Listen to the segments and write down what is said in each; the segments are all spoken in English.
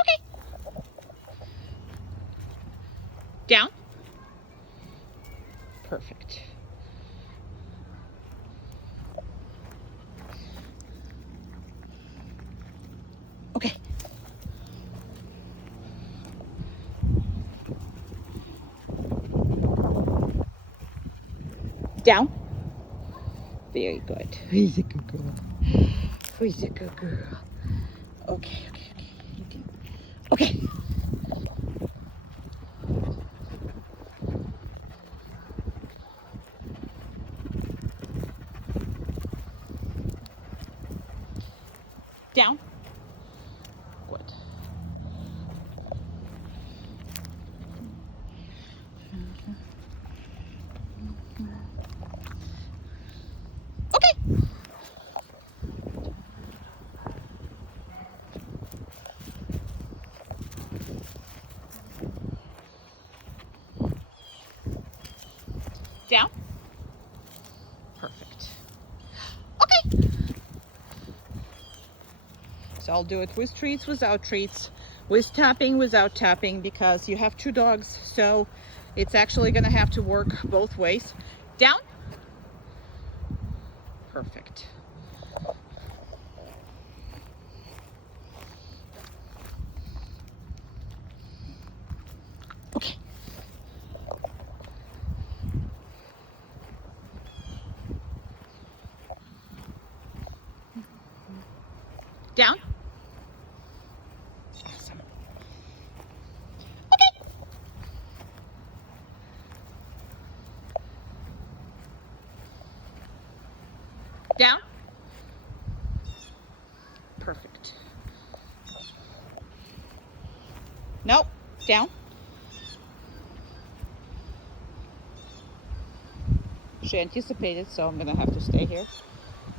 Okay. Down. Perfect. Okay. Down. Very good. He's a good girl. He's a good girl. Okay, okay, okay. Okay. Down. Good. Okay. Down. Perfect. Okay. So I'll do it with treats, without treats, with tapping, without tapping, because you have two dogs, so it's actually going to have to work both ways. Down. Perfect. Okay. Down. Awesome. Okay. Down. Perfect. Nope. Down. She anticipated, so I'm gonna have to stay here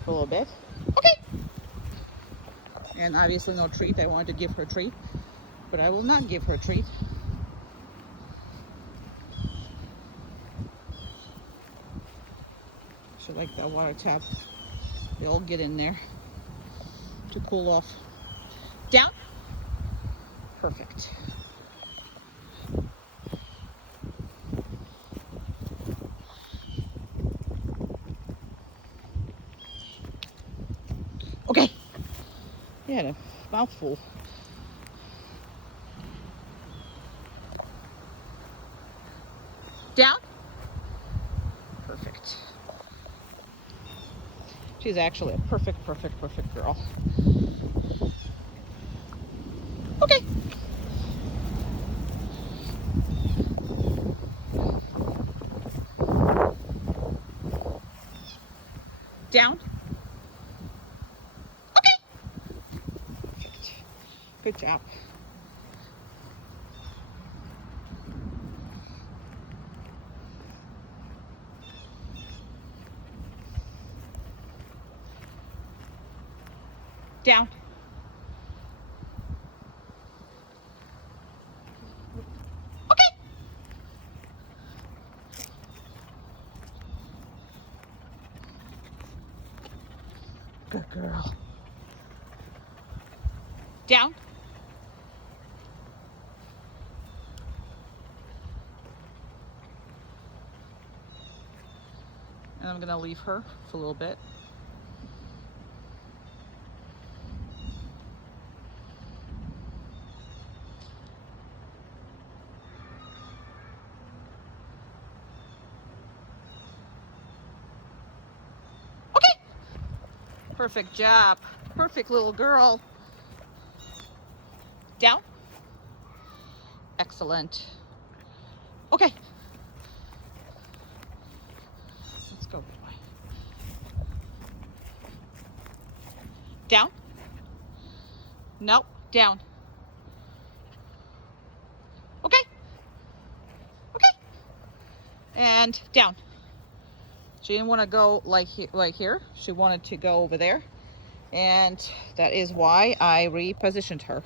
for a little bit. Okay. And obviously no treat. I wanted to give her a treat, but I will not give her a treat. She like that water tap. They all get in there to cool off. Down. Perfect. Okay. You had a mouthful. Down. Perfect. She's actually a perfect girl. Okay. Down. Okay. Perfect. Good job. Down. Okay. Good girl. Down. And I'm gonna leave her for a little bit. Okay. Perfect job. Perfect little girl. Down. Excellent. Okay. Let's go. Down. Nope. Down. Okay. Okay. And down. She didn't want to go like here. She wanted to go over there. And that is why I repositioned her.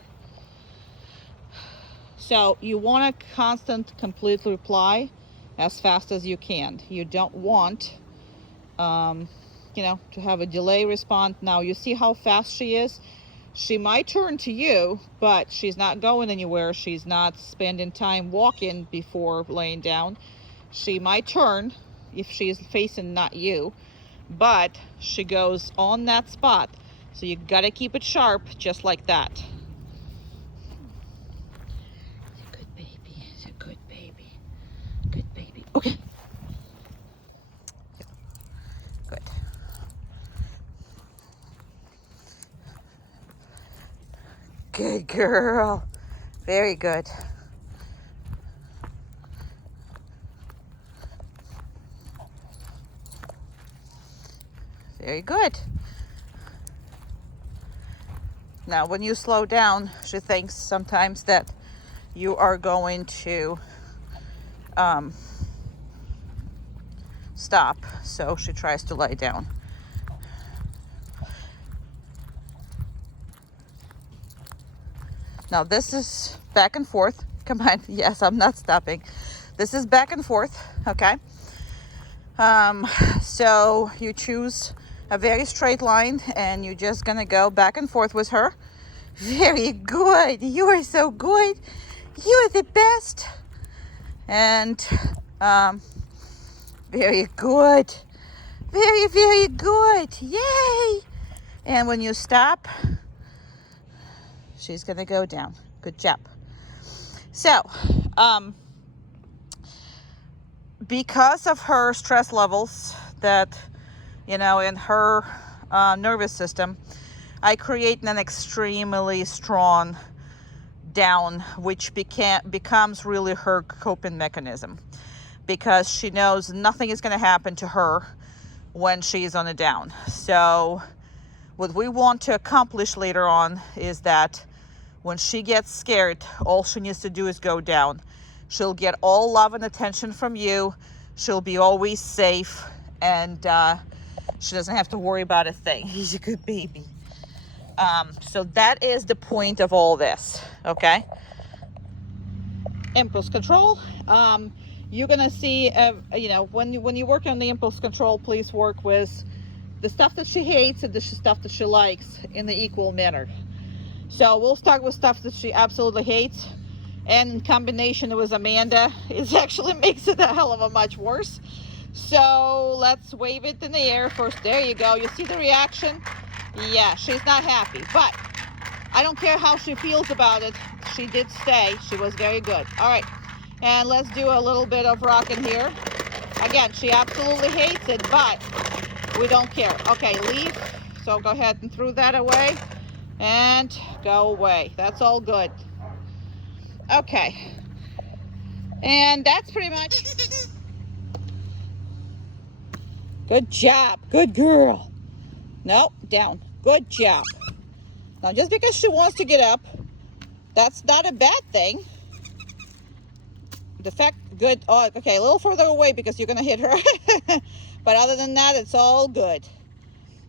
So you want a constant, complete reply as fast as you can. You don't want, to have a delay response. Now you see how fast she is. She might turn to you, but she's not going anywhere. She's not spending time walking before laying down. She might turn if she's facing not you, but she goes on that spot. So you gotta keep it sharp, just like that. It's a good baby. It's a good baby. Good baby. Okay. Good. Good girl. Very good. Very good. Now, when you slow down, she thinks sometimes that you are going to stop, so she tries to lie down. Now, this is back and forth. Come on. Yes, I'm not stopping. This is back and forth, okay? So you choose a very straight line, and you're just gonna go back and forth with her. Very good. You are so good. You are the best. And very good. Very, very good. Yay. And when you stop, she's gonna go down. Good job. So, because of her stress levels that, in her nervous system, I create an extremely strong down, which becomes really her coping mechanism, because she knows nothing is going to happen to her when she's on a down. So what we want to accomplish later on is that when she gets scared, all she needs to do is go down. She'll get all love and attention from you. She'll be always safe, and she doesn't have to worry about a thing. He's a good baby. So that is the point of all this, okay? Impulse control. You're gonna see, when you work on the impulse control, please work with the stuff that she hates and the stuff that she likes in the equal manner. So we'll start with stuff that she absolutely hates, and in combination with Amanda, it actually makes it a hell of a much worse. So let's wave it in the air first. There you go. You see the reaction? Yeah, she's not happy, but I don't care how she feels about it. She did stay. She was very good. All right, and let's do a little bit of rocking here. Again, she absolutely hates it, but we don't care. Okay, leave. So go ahead and throw that away and go away. That's all good. Okay, and that's pretty much. Good job. Good girl. No, down. Good job. Now, just because she wants to get up, that's not a bad thing. The fact, good. Oh, okay, a little further away because you're going to hit her. But other than that, it's all good.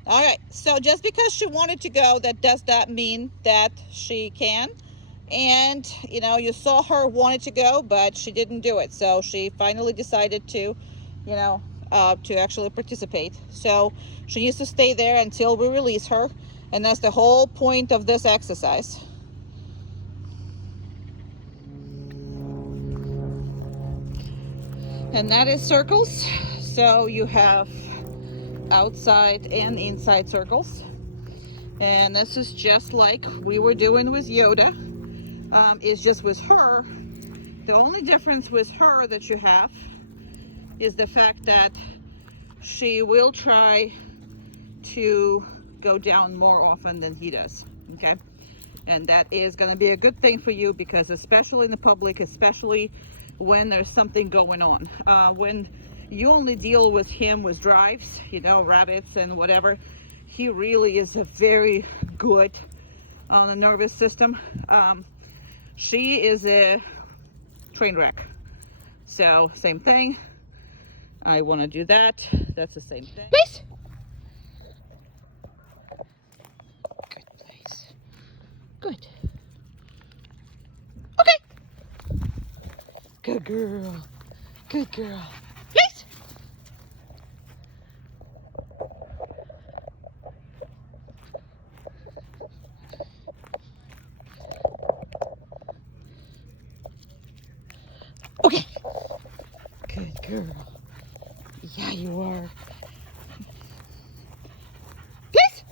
All right, so just because she wanted to go, that does not mean that she can. And, you saw her wanted to go, but she didn't do it. So she finally decided to, to actually participate. So she needs to stay there until we release her. And that's the whole point of this exercise. And that is circles. So you have outside and inside circles. And this is just like we were doing with Yoda. It's just with her. The only difference with her that you have is the fact that she will try to go down more often than he does, okay? And that is going to be a good thing for you, because especially in the public, especially when there's something going on, when you only deal with him with drives, rabbits and whatever, he really is a very good on the nervous system. She is a train wreck. So same thing. I want to do that. That's the same thing. Please. Good place. Good. Okay. Good girl. Good girl. Please. girl. Yeah, you are. Please.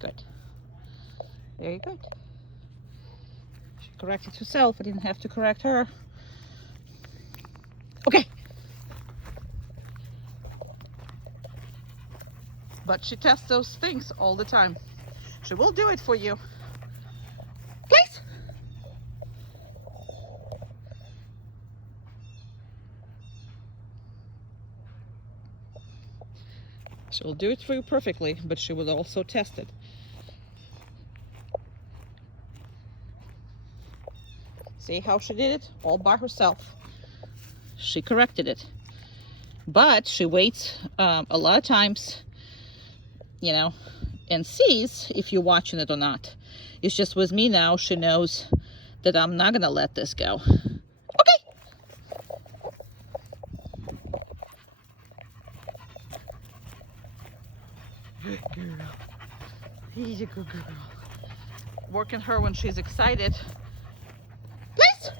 Good. Very good. She corrected herself. I didn't have to correct her. Okay. But she tests those things all the time. She will do it for you. Please. She will do it for you perfectly, but she will also test it. See how she did it? All by herself. She corrected it. But she waits a lot of times, you know, and sees if you're watching it or not. It's just with me now, she knows that I'm not gonna let this go. Okay. Good girl. He's a good girl. Working her when she's excited. Please.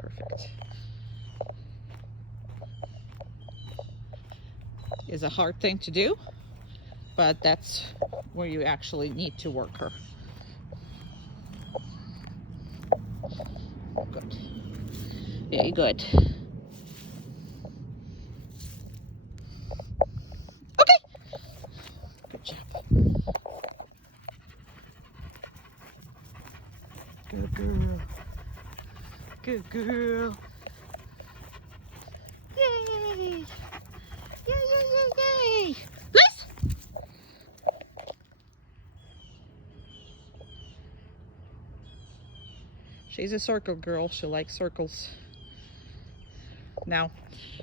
Perfect. Is a hard thing to do, but that's where you actually need to work her. Good. Very good. Okay. Good job. Good girl. Good girl. Yay! Yay, yay, yay, yay! Please! She's a circle girl. She likes circles. Now,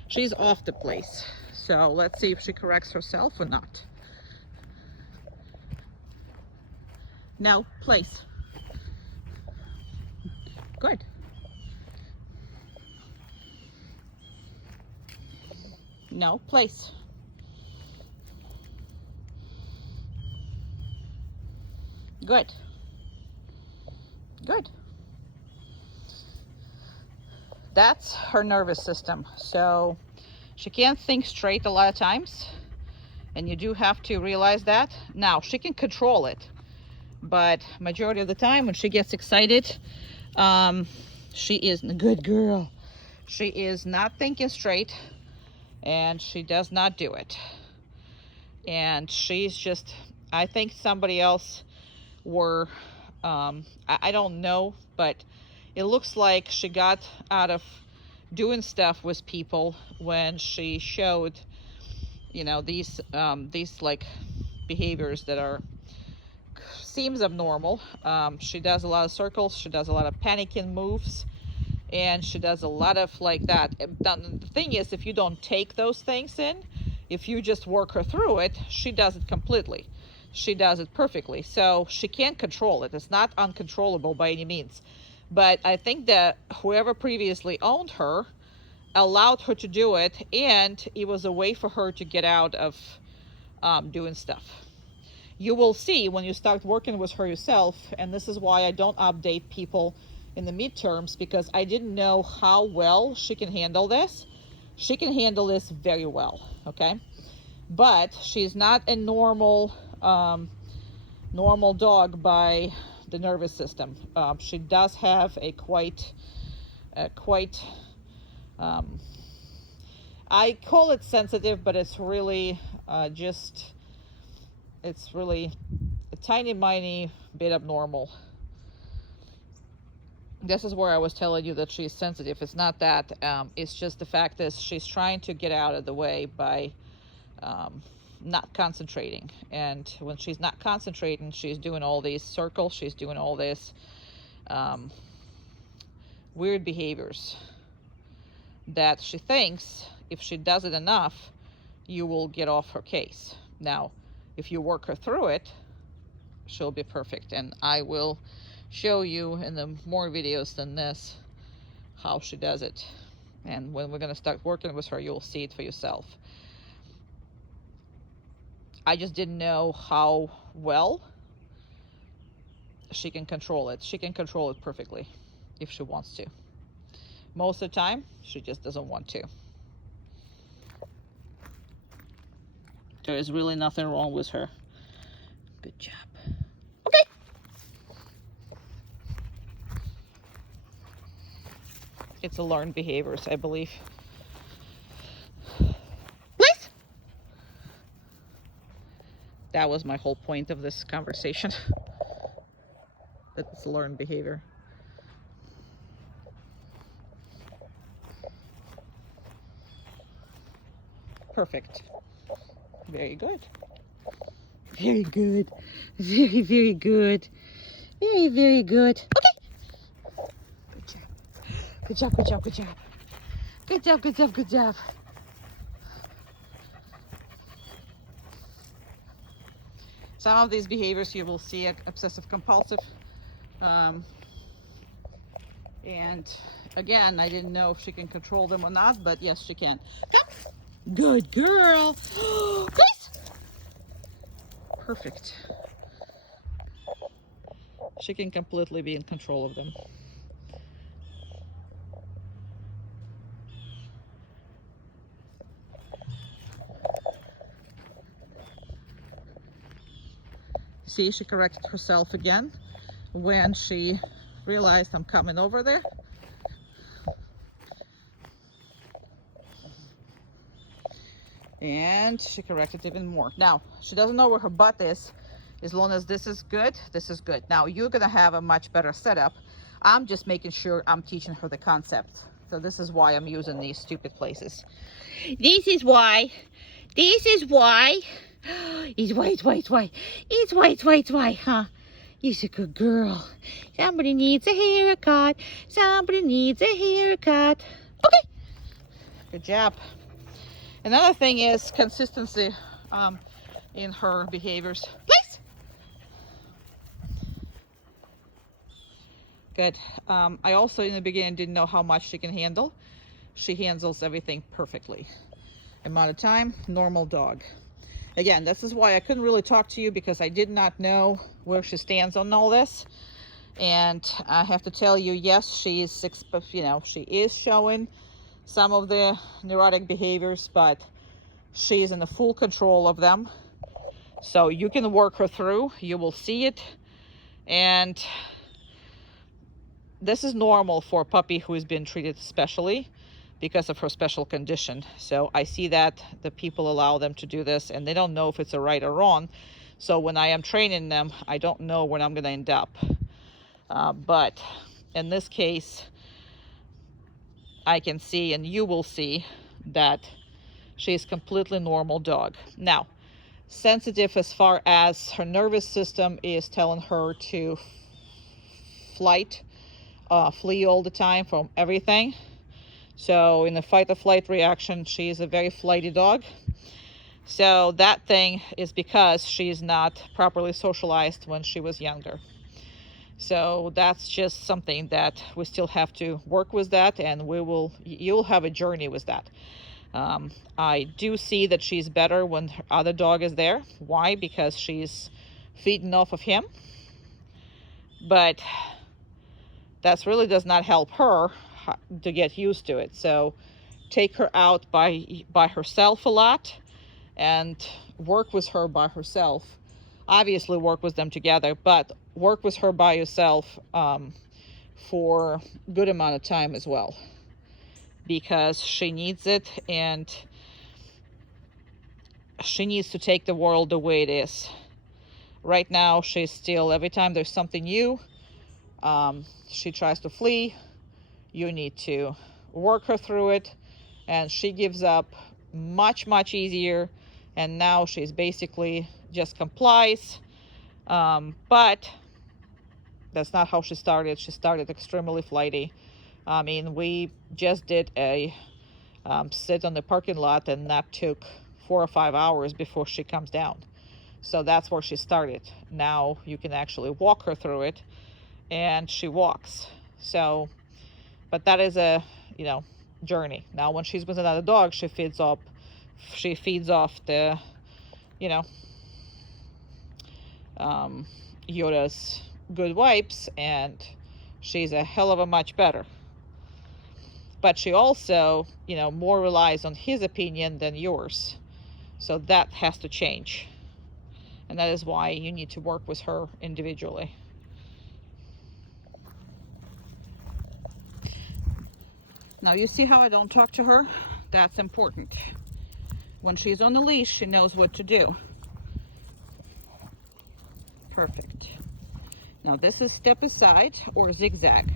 she's off the place. So let's see if she corrects herself or not. No, place. Good. No, place. Good. Good. That's her nervous system. So she can't think straight a lot of times. And you do have to realize that. Now, she can control it. But majority of the time when she gets excited, she is a good girl. She is not thinking straight. And she does not do it. And she's just, I think somebody else were, I don't know, but it looks like she got out of doing stuff with people when she showed, you know, these like behaviors that are, seems abnormal. She does a lot of circles, she does a lot of panicking moves, and she does a lot of like that. The thing is, if you don't take those things in, if you just work her through it, she does it completely. She does it perfectly. So she can't control it. It's not uncontrollable by any means. But I think that whoever previously owned her allowed her to do it, and it was a way for her to get out of doing stuff. You will see when you start working with her yourself, and this is why I don't update people in the midterms, because I didn't know how well she can handle this. She can handle this very well, okay? But she's not a normal dog by the nervous system. She does have a quite I call it sensitive, but it's really it's really a tiny bit abnormal. This is where I was telling you that she's sensitive. It's not that. It's just the fact that she's trying to get out of the way by not concentrating. And when she's not concentrating, she's doing all these circles. She's doing all this weird behaviors that she thinks if she does it enough, you will get off her case. Now, if you work her through it, she'll be perfect. And I will show you in the more videos than this how she does it. And when we're going to start working with her, you'll see it for yourself. I just didn't know how well she can control it. She can control it perfectly if she wants to. Most of the time, she just doesn't want to. There is really nothing wrong with her. Good job. Okay. It's a learned behaviors, I believe. Please. That was my whole point of this conversation. That it's a learned behavior. Perfect. Very good. Very good. Very, very good. Very, very good. Okay. Good job. Good job, good job, good job. Good job, good job, good job. Some of these behaviors you will see obsessive compulsive. And again, I didn't know if she can control them or not, but yes, she can. Come. Good girl. Please. Perfect. She can completely be in control of them. See, she corrected herself again when she realized I'm coming over there. And she corrected even more. Now, she doesn't know where her butt is. As long as this is good, this is good. Now, you're gonna have a much better setup. I'm just making sure I'm teaching her the concept. So this is why I'm using these stupid places. This is why. It's why. It's why, huh? You're a good girl. Somebody needs a haircut. Somebody needs a haircut. Okay. Good job. Another thing is consistency in her behaviors. Please. Good. I also in the beginning didn't know how much she can handle. She handles everything perfectly. Amount of time, normal dog. Again, this is why I couldn't really talk to you, because I did not know where she stands on all this. And I have to tell you, yes, she is she is showing some of the neurotic behaviors, but she is in the full control of them. So you can work her through, you will see it. And this is normal for a puppy who has been treated specially because of her special condition. So I see that the people allow them to do this and they don't know if it's a right or wrong. So when I am training them, I don't know where I'm going to end up. But in this case, I can see, and you will see, that she is completely normal dog. Now, sensitive as far as her nervous system is telling her to flee all the time from everything. So in the fight or flight reaction, she is a very flighty dog. So that thing is because she's not properly socialized when she was younger. So that's just something that we still have to work with that, and you'll have a journey with that. I do see that she's better when her other dog is there. Why? Because she's feeding off of him. But that really does not help her to get used to it. So take her out by herself a lot and work with her by herself. Obviously work with them together, but work with her by yourself for a good amount of time as well, because she needs it, and she needs to take the world the way it is. Right now, she's still, every time there's something new, she tries to flee. You need to work her through it, and she gives up much, much easier. And now she's basically just complies. But that's not how she started. She started extremely flighty. I mean, we just did a sit on the parking lot, and that took 4 or 5 hours before she comes down. So that's where she started. Now you can actually walk her through it, and she walks. So, but that is a, you know, journey. Now when she's with another dog, she feeds off the, you know, Yoda's good wipes, and she's a hell of a much better. But she also, you know, more relies on his opinion than yours. So that has to change. And that is why you need to work with her individually. Now you see how I don't talk to her? That's important. When she's on the leash, she knows what to do. Perfect. Now this is step aside or zigzag.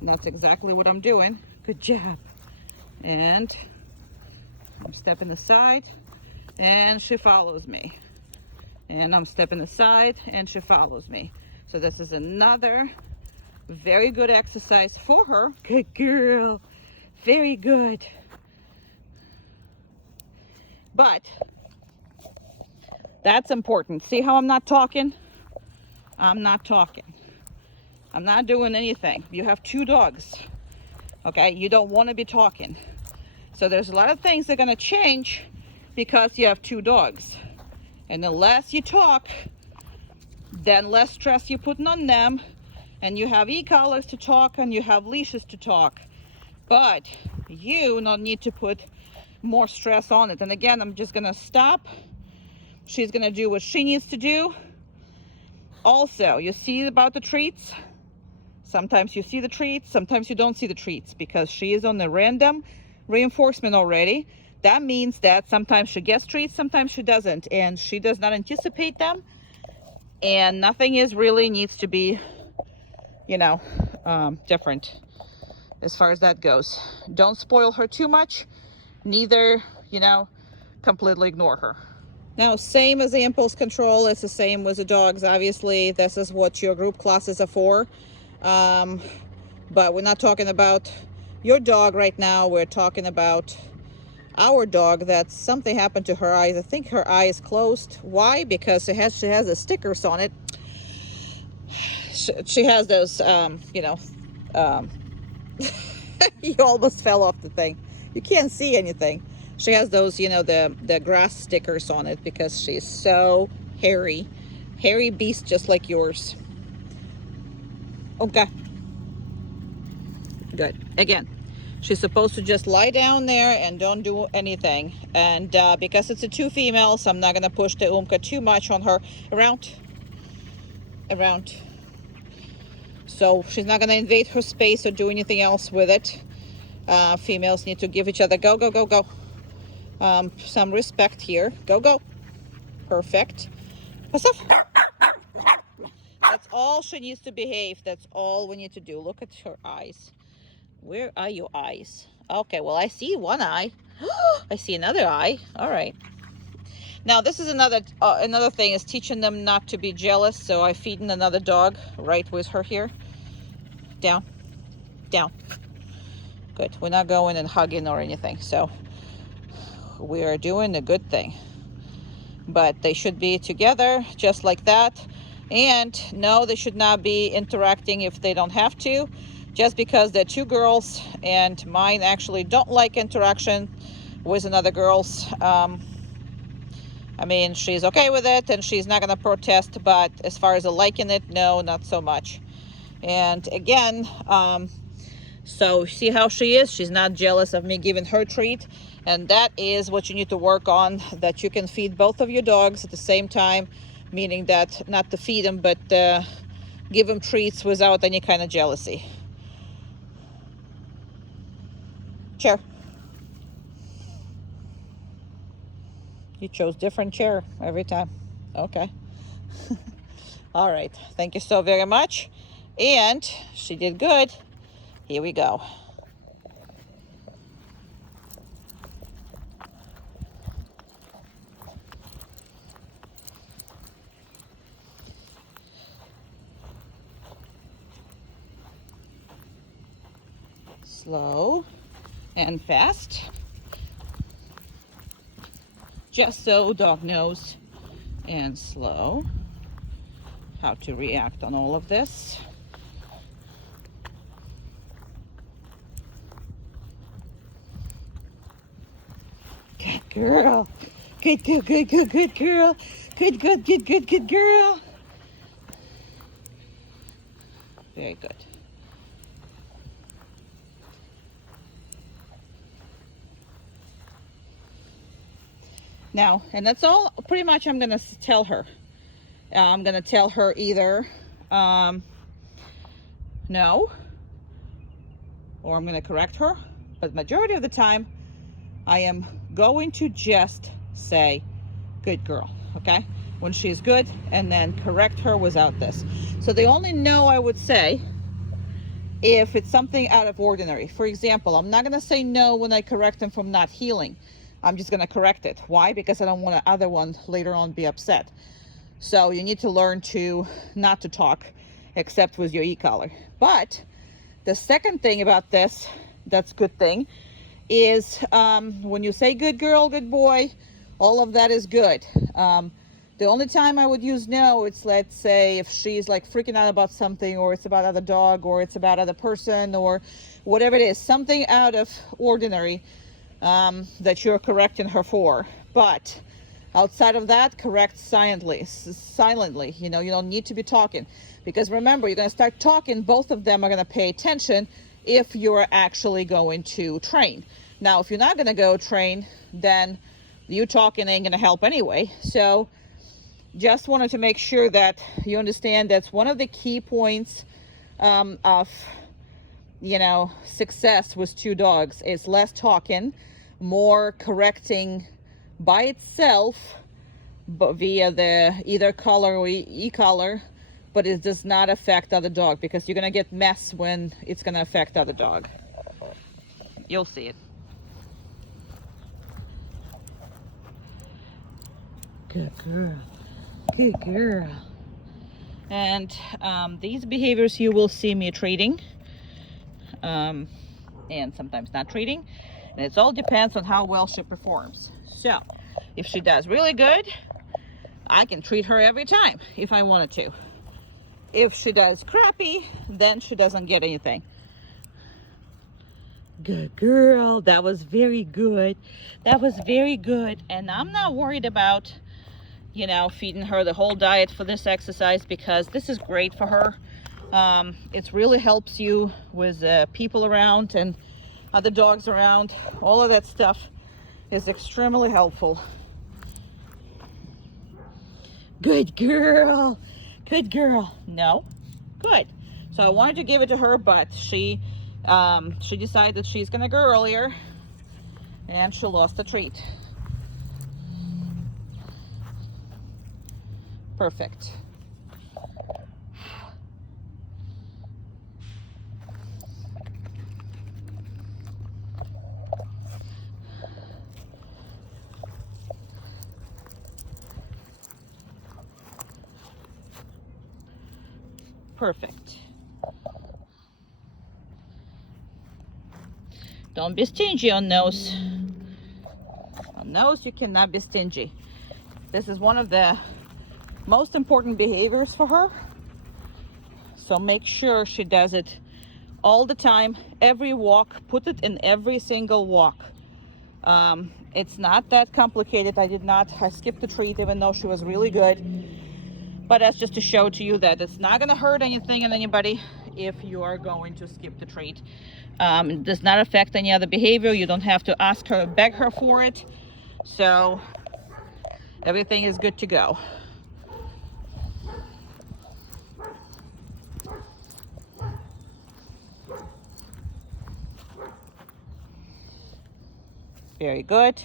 And that's exactly what I'm doing. Good job. And I'm stepping aside, and she follows me. And I'm stepping aside, and she follows me. So this is another very good exercise for her. Good girl. Very good. But that's important. See how I'm not talking? I'm not talking. I'm not doing anything. You have 2 dogs. Okay? You don't want to be talking. So there's a lot of things that are going to change because you have 2 dogs. And the less you talk, then less stress you're putting on them. And you have e-collars to talk, and you have leashes to talk. But you don't need to put more stress on it. And again, I'm just going to stop. She's going to do what she needs to do. Also, you see about the treats? Sometimes you see the treats, sometimes you don't see the treats, because she is on the random reinforcement already. That means that sometimes she gets treats, sometimes she doesn't, and she does not anticipate them. And nothing is really needs to be, you know, different as far as that goes. Don't spoil her too much, neither, you know, completely ignore her. Now, same as the impulse control, it's the same with the dogs. Obviously, this is what your group classes are for. But we're not talking about your dog right now. We're talking about our dog that something happened to her eyes. I think her eye is closed. Why? Because she has the stickers on it. She has those, you know, you almost fell off the thing. You can't see anything. She has those, you know, the grass stickers on it because she's so hairy. Hairy beast just like yours. Okay. Good. Again, she's supposed to just lie down there and don't do anything. And because it's a 2 females, I'm not going to push the Umka too much on her. Around. So she's not going to invade her space or do anything else with it. Females need to give each other go. Some respect here. Go. Perfect. Pass off. That's all she needs to behave. That's all we need to do. Look at her eyes. Where are your eyes? Okay, well, I see one eye. I see another eye. All right. Now, this is another thing is teaching them not to be jealous. So I feed in another dog right with her here. Down. Good. We're not going and hugging or anything. So we are doing the good thing. But they should be together just like that. And no, they should not be interacting if they don't have to. Just because they're 2 girls, and mine actually don't like interaction with another girls. I mean, she's okay with it, and she's not going to protest, but as far as liking it, no, not so much. And again, so see how she is? She's not jealous of me giving her treat, and that is what you need to work on, that you can feed both of your dogs at the same time, meaning that not to feed them, but give them treats without any kind of jealousy. Chair. You chose different chair every time. Okay. All right. Thank you so very much. And she did good. Here we go. Slow and fast. Just so dog knows and slow. How to react on all of this. Good girl. Good, good, good, good, good girl. Good, good, good, good, good girl. Very good. Now, and that's all pretty much I'm gonna tell her. I'm gonna tell her either no, or I'm gonna correct her, but majority of the time I am going to just say good girl, okay, when she's good, and then correct her without this. So the only no I would say if it's something out of ordinary. For example, I'm not gonna say no when I correct them from not healing. I'm just gonna correct it. Why? Because I don't want the other one later on be upset. So you need to learn to not to talk except with your e-collar. But the second thing about this, that's a good thing, is when you say good girl, good boy, all of that is good. The only time I would use no, it's, let's say, if she's like freaking out about something, or it's about other dog, or it's about other person, or whatever it is, something out of ordinary that you're correcting her for. But outside of that, correct silently. You know, you don't need to be talking, because remember, you're going to start talking, both of them are going to pay attention if you're actually going to train. Now, if you're not going to go train, then you talking ain't going to help anyway. So just wanted to make sure that you understand that's one of the key points of, you know, success with two dogs is less talking, more correcting by itself, but via the either collar or e-collar, but it does not affect other dog, because you're gonna get mess when it's gonna affect other dog. You'll see it. Good girl. Good girl. And these behaviors you will see me treating, and sometimes not treating, and it all depends on how well she performs. So if she does really good, I can treat her every time if I wanted to. If she does crappy, then she doesn't get anything. Good girl. That was very good. That was very good. And I'm not worried about, you know, feeding her the whole diet for this exercise, because this is great for her. It really helps you with people around and other dogs around. All of that stuff is extremely helpful. Good girl. Good girl. No. Good. So I wanted to give it to her, but she decided that she's gonna go earlier, and she lost the treat. Perfect. Perfect. Don't be stingy on nose. On nose, you cannot be stingy. This is one of the most important behaviors for her. So make sure she does it all the time, every walk. Put it in every single walk. It's not that complicated. I skipped the treat even though she was really good. But that's just to show to you that it's not going to hurt anything and anybody if you are going to skip the treat. It does not affect any other behavior. You don't have to ask her, beg her for it. So everything is good to go. Very good.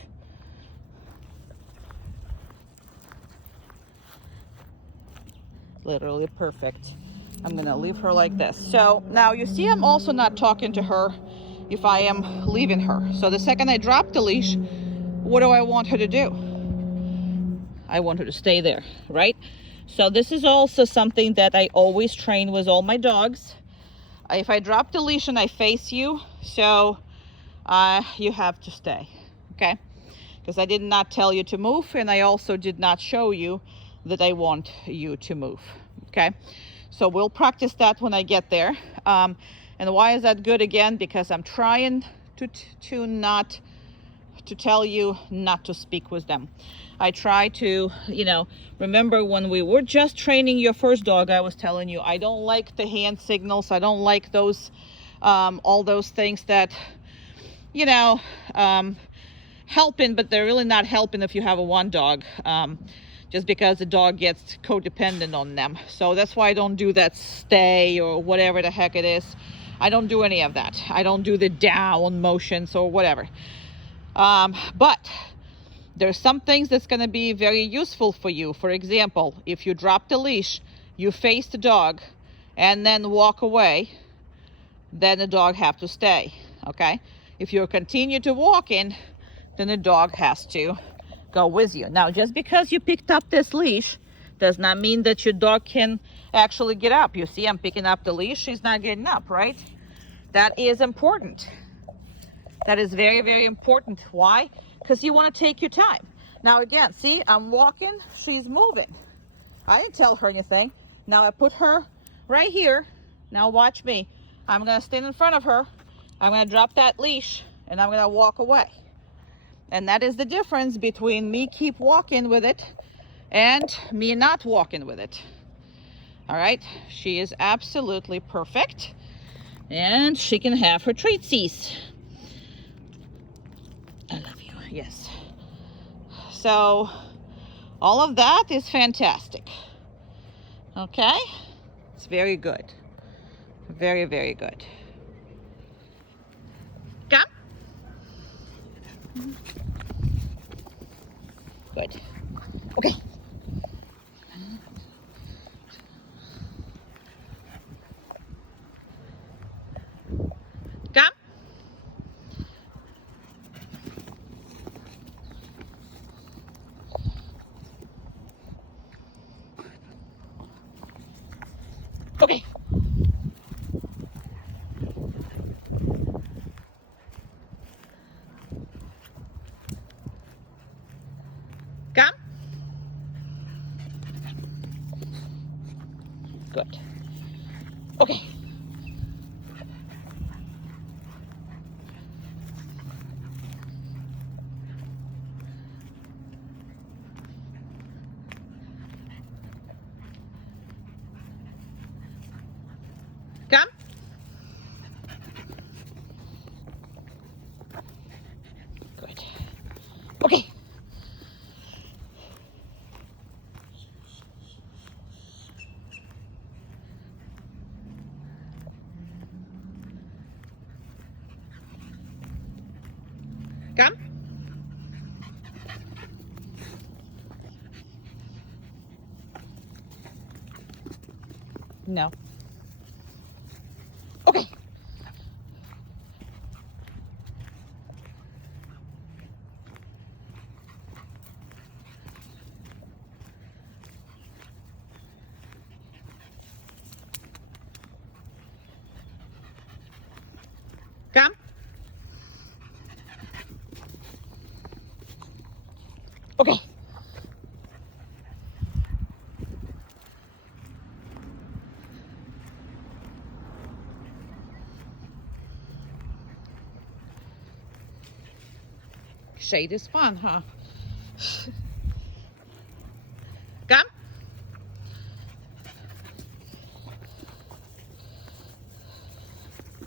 Literally perfect. I'm gonna leave her like this. So now you see I'm also not talking to her if I am leaving her. So the second I drop the leash, what do I want her to do? I want her to stay there, right? So this is also something that I always train with all my dogs. If I drop the leash and I face you, so you have to stay, okay? Because I did not tell you to move, and I also did not show you that I want you to move. Okay, so we'll practice that when I get there. And why is that good? Again, because I'm trying to not to tell you not to speak with them. I try to, remember when we were just training your first dog, I was telling you, I don't like the hand signals. I don't like those, all those things that, helping, but they're really not helping if you have a one dog, just because the dog gets codependent on them. So that's why I don't do that stay or whatever the heck it is. I don't do any of that. I don't do the down motions or whatever. But there's some things that's going to be very useful for you. For example, if you drop the leash, you face the dog and then walk away, then the dog have to stay. Okay, if you continue to walk in, then the dog has to go with you. Now, just because you picked up this leash does not mean that your dog can actually get up. You see, I'm picking up the leash, she's not getting up, right? That is important. That is very, very important. Why? Because you want to take your time. Now again, see, I'm walking, she's moving. I didn't tell her anything. Now I put her right here. Now watch me. I'm going to stand in front of her. I'm going to drop that leash and I'm going to walk away. And that is the difference between me keep walking with it and me not walking with it. All right, she is absolutely perfect and she can have her treatsies. I love you, yes. So all of that is fantastic. Okay, it's very good. Very, very good. Come. Good. Okay. Come. Okay. Come. Good. Okay. Come. Good. Okay. Come. No. Okay. Come. Okay. Shade is fun, huh? Come.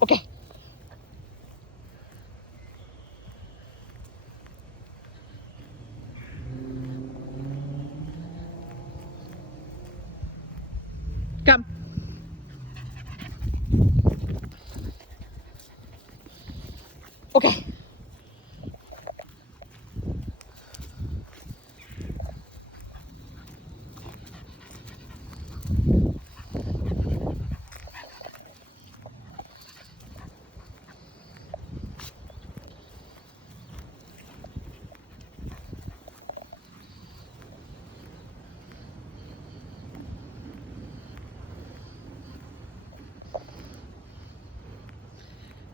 Okay. Come. Okay.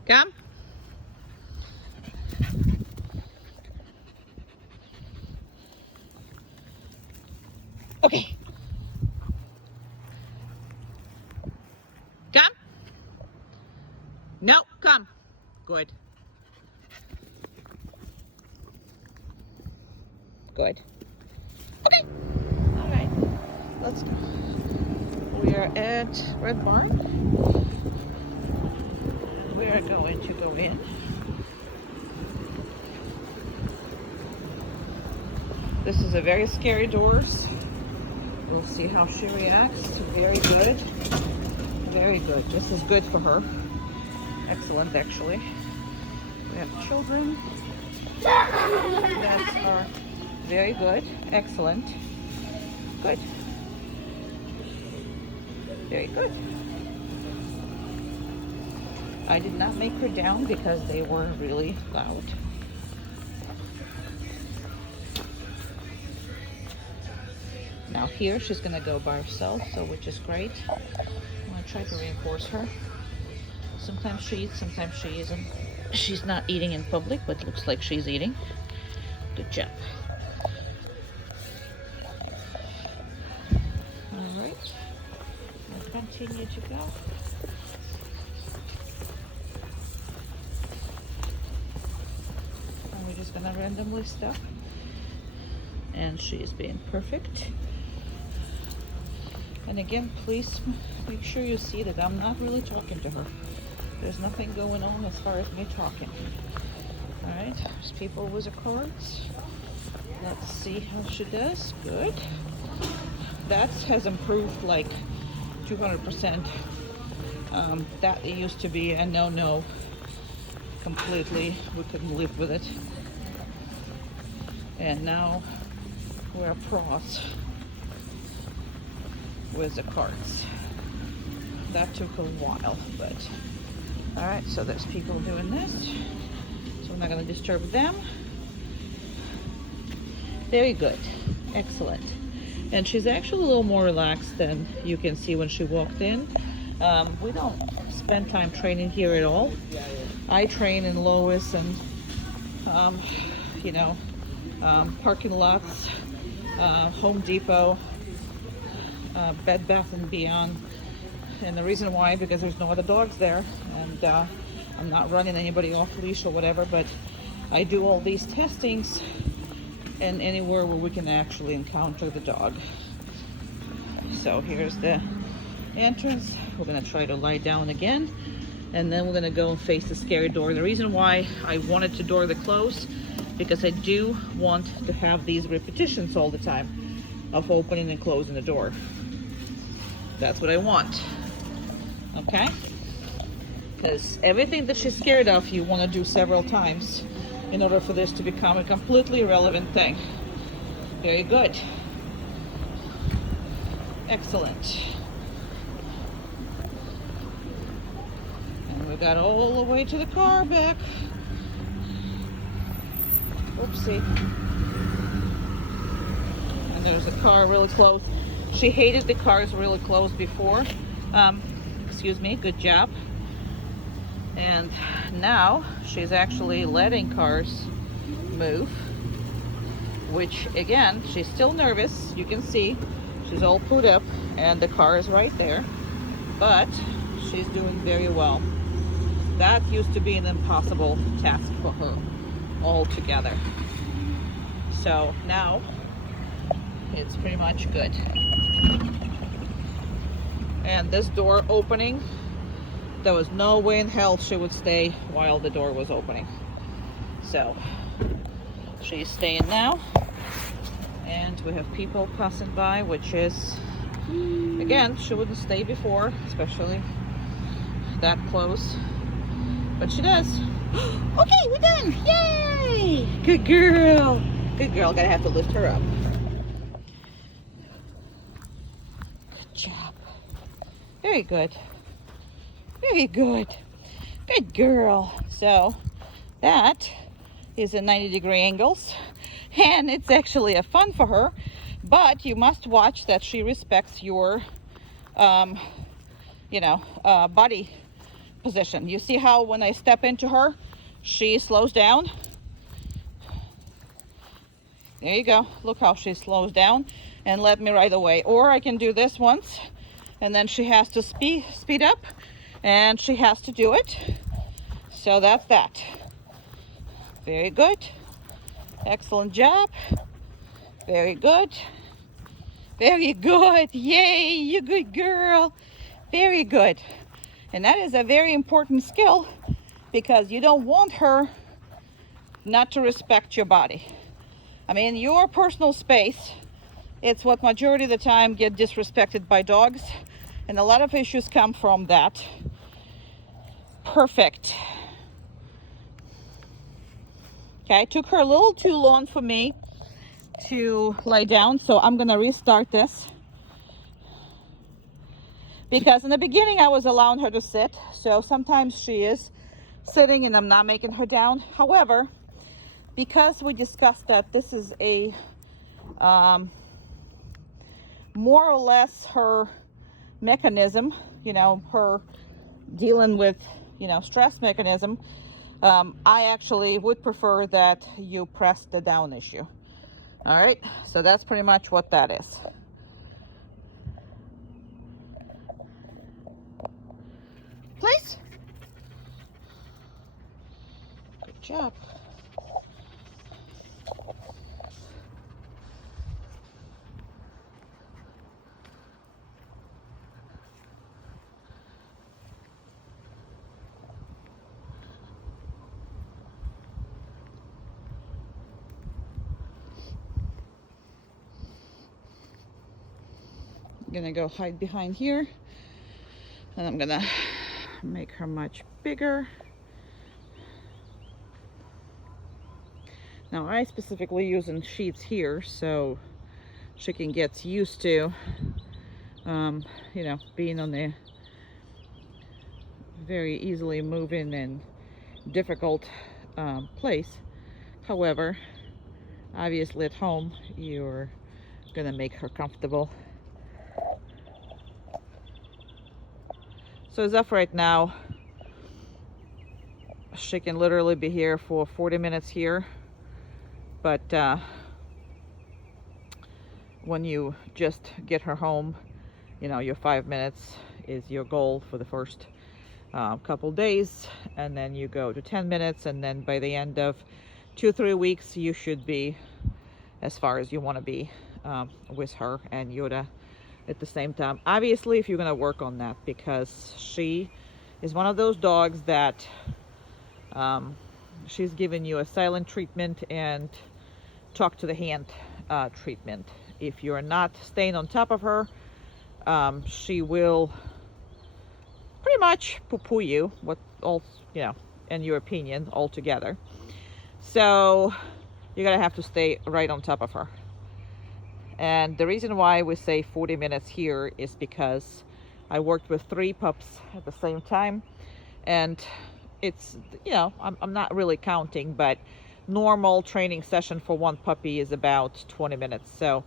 Come. Okay. Come. No, come. Good. Good. Okay. All right. Let's go. We are at Red Barn. We are going to go in. This is a very scary doors. We'll see how she reacts. Very good. Very good. This is good for her. Excellent, actually. We have children that are very good. Excellent. Good. Very good. I did not make her down because they were really loud. Now here she's gonna go by herself, so which is great. I'm gonna try to reinforce her. Sometimes she eats, sometimes she isn't. She's not eating in public, but looks like she's eating. Good job. All right, let's continue to go. And we're just gonna randomly stop. And she is being perfect. And again, please make sure you see that I'm not really talking to her. There's nothing going on as far as me talking. All right, there's people with the cards. Let's see how she does. Good. That has improved like 200%. That it used to be a no-no completely. We couldn't live with it. And now we're pros with the cards. That took a while, but all right, so there's people doing this, so we're not going to disturb them. Very good. Excellent. And she's actually a little more relaxed than you can see when she walked in. We don't spend time training here at all. I train in Lois and parking lots, Home Depot, Bed Bath and Beyond. And the reason why, because there's no other dogs there, and I'm not running anybody off leash or whatever, but I do all these testings and anywhere where we can actually encounter the dog. So here's the entrance. We're gonna try to lie down again, and then we're gonna go and face the scary door. The reason why I wanted to door the close, because I do want to have these repetitions all the time of opening and closing the door. That's what I want. Okay? Because everything that she's scared of, you want to do several times in order for this to become a completely irrelevant thing. Very good. Excellent. And we got all the way to the car back. Oopsie. And there's a car really close. She hated the cars really close before. Excuse me, good job. And now she's actually letting cars move, which again, she's still nervous. You can see she's all put up and the car is right there, but she's doing very well. That used to be an impossible task for her altogether. So now it's pretty much good. And this door opening, there was no way in hell she would stay while the door was opening. So she's staying now. And we have people passing by, which is, again, she wouldn't stay before, especially that close. But she does. Okay, we're done. Yay! Good girl. Good girl. Gonna have to lift her up. Good job. Very good. Very good. Good girl. So that is a 90-degree angles, and it's actually a fun for her, but you must watch that she respects your body position. You see how when I step into her, she slows down? There you go. Look how she slows down. and let me right away. Or I can do this once, and then she has to speed up, and she has to do it. So that's that. Very good. Excellent job. Very good. Very good. Yay, you good girl. Very good. And that is a very important skill, because you don't want her not to respect your body. I mean, your personal space, it's what majority of the time get disrespected by dogs, and a lot of issues come from that. Perfect. Okay, it took her a little too long for me to lay down, so I'm gonna restart this, because in the beginning I was allowing her to sit, so sometimes she is sitting and I'm not making her down. However, because we discussed that this is a more or less her mechanism, you know, her dealing with, you know, stress mechanism, I actually would prefer that you press the down issue. All right, so that's pretty much what that is. Please. Good job. I'm gonna go hide behind here, and I'm gonna make her much bigger. Now I specifically using sheets here so she can get used to you know, being on the very easily moving and difficult place. However, obviously at home you're gonna make her comfortable. So as of right now, she can literally be here for 40 minutes here, but when you just get her home, you know, your 5 minutes is your goal for the first couple days, and then you go to 10 minutes, and then by the end of 2-3 weeks you should be as far as you want to be with her and Yoda at the same time. Obviously, if you're going to work on that, because she is one of those dogs that she's giving you a silent treatment and talk to the hand treatment. If you're not staying on top of her, she will pretty much poo-poo you, what all, you know, in your opinion, altogether. So you're gonna have to stay right on top of her. And the reason why we say 40 minutes here is because I worked with 3 pups at the same time, and it's, you know, I'm not really counting, but normal training session for one puppy is about 20 minutes. So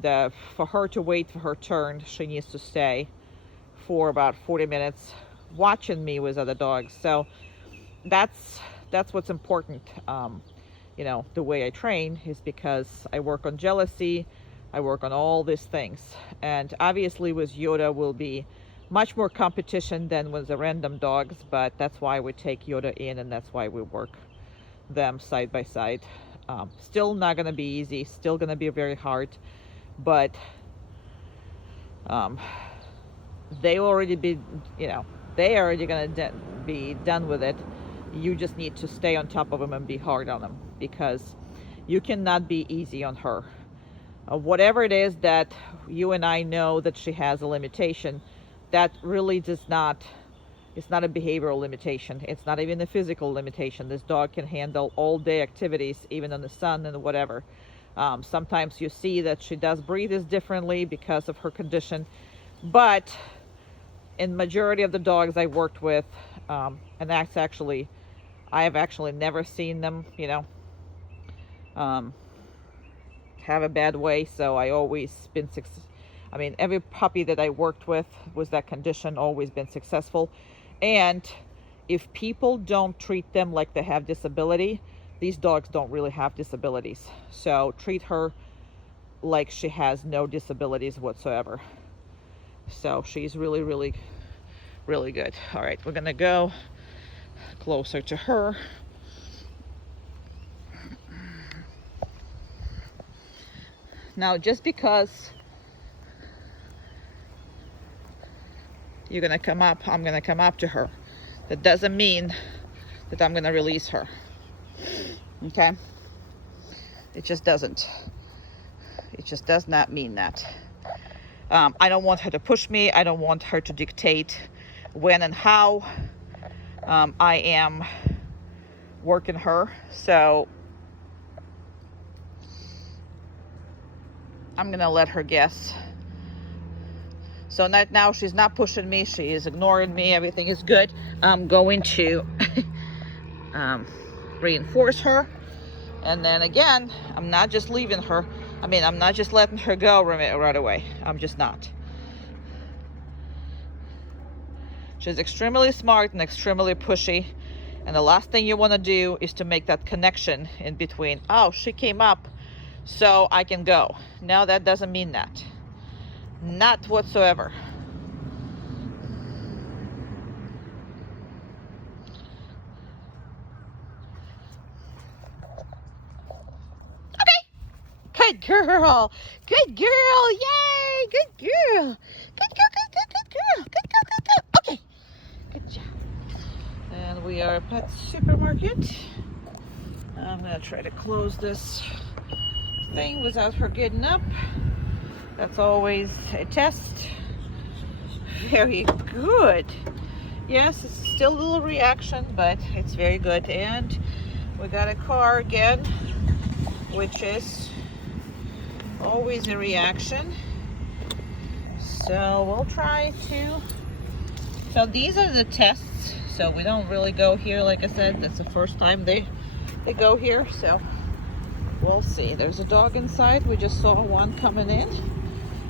for her to wait for her turn, she needs to stay for about 40 minutes watching me with other dogs. So that's what's important. You know, the way I train is because I work on jealousy, I work on all these things. And obviously with Yoda will be much more competition than with the random dogs, but that's why we take Yoda in, and that's why we work them side by side. Still not gonna be easy, still gonna be very hard, but they already be, you know, they are already gonna be done with it. You just need to stay on top of them and be hard on them, because you cannot be easy on her. Whatever it is that you and I know that she has a limitation, that really does not, it's not a behavioral limitation. It's not even a physical limitation. This dog can handle all day activities, even in the sun and whatever. Sometimes you see that she does breathe differently because of her condition, but in majority of the dogs I worked with, and that's actually, I have actually never seen them, you know, have a bad way. So I always been I mean, every puppy that I worked with that condition always been successful. And if people don't treat them like they have disability, these dogs don't really have disabilities. So treat her like she has no disabilities whatsoever. So she's really, really, really good. All right, we're gonna go closer to her. Now, just because you're gonna come up, I'm gonna come up to her, that doesn't mean that I'm gonna release her. Okay? It just doesn't. It just does not mean that. I don't want her to push me. I don't want her to dictate when and how I am working her. So I'm gonna let her guess. So now she's not pushing me. She is ignoring me. Everything is good. I'm going to reinforce her. And then again, I'm not just leaving her. I'm not just letting her go right away. I'm just not. She's extremely smart and extremely pushy. And the last thing you want to do is to make that connection in between. Oh, she came up, so I can go. No, that doesn't mean that. Not whatsoever. Good girl. Good girl. Yay. Good girl. Good girl. Good, good, good girl. Good girl. Good, good. Okay. Good job. And we are at Pet Supermarket. I'm going to try to close this thing without her getting up. That's always a test. Very good. Yes, it's still a little reaction, but it's very good. And we got a car again, which is always a reaction. So we'll try to. So these are the tests. So we don't really go here, like I said. That's the first time they go here. So we'll see. There's a dog inside. We just saw one coming in.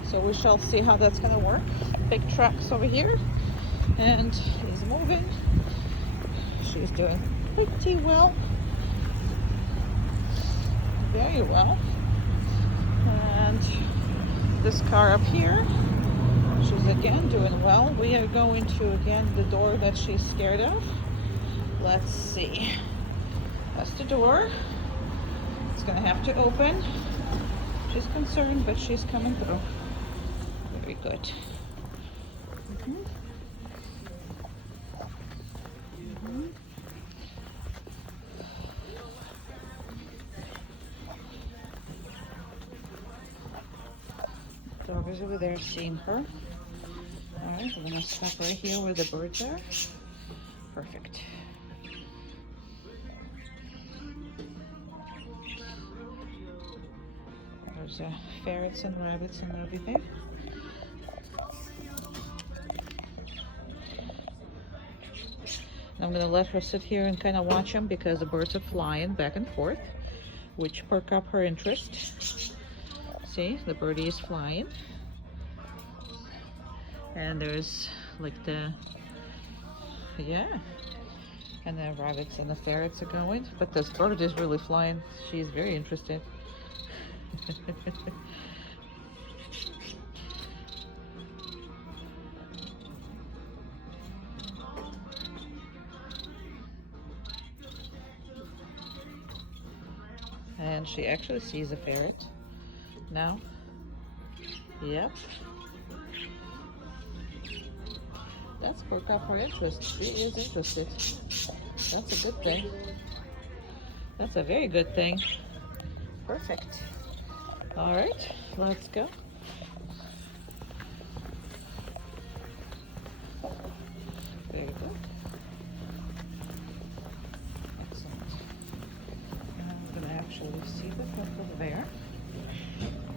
So we shall see how that's gonna work. Big truck's over here, and he's moving. She's doing pretty well. Very well. And this car up here, she's again doing well. We are going to, again, the door that she's scared of. Let's see. That's the door. It's gonna have to open. She's concerned, but she's coming through. Very good. Dog is over there seeing her. All right, we're gonna stop right here where the birds are. Perfect. There's ferrets and rabbits and everything. I'm gonna let her sit here and kind of watch them because the birds are flying back and forth, which perk up her interest. See, the birdie is flying. And there's like and the rabbits and the ferrets are going. But this bird is really flying. She's very interested. And she actually sees a ferret now. Yep. That's perk up her interest. She is interested. That's a good thing. That's a very good thing. Perfect. All right, let's go. Very good. Excellent. And I'm going to actually see the hook over there.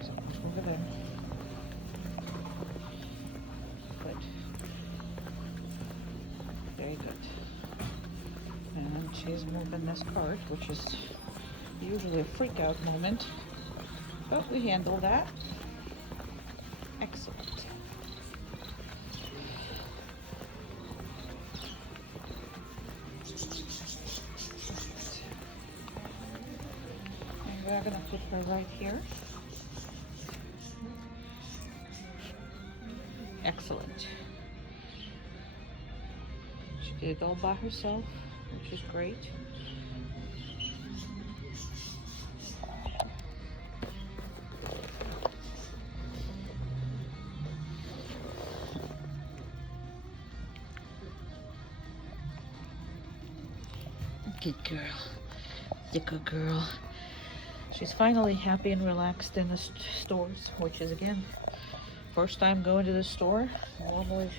So over there. Good. Very good. And she's moving this part, which is usually a freak out moment. But we handle that. Excellent. And we're going to put her right here. Excellent. She did it all by herself, which is great. Good girl. You're a good girl. She's finally happy and relaxed in the stores, which is, again, first time going to the store. Normally,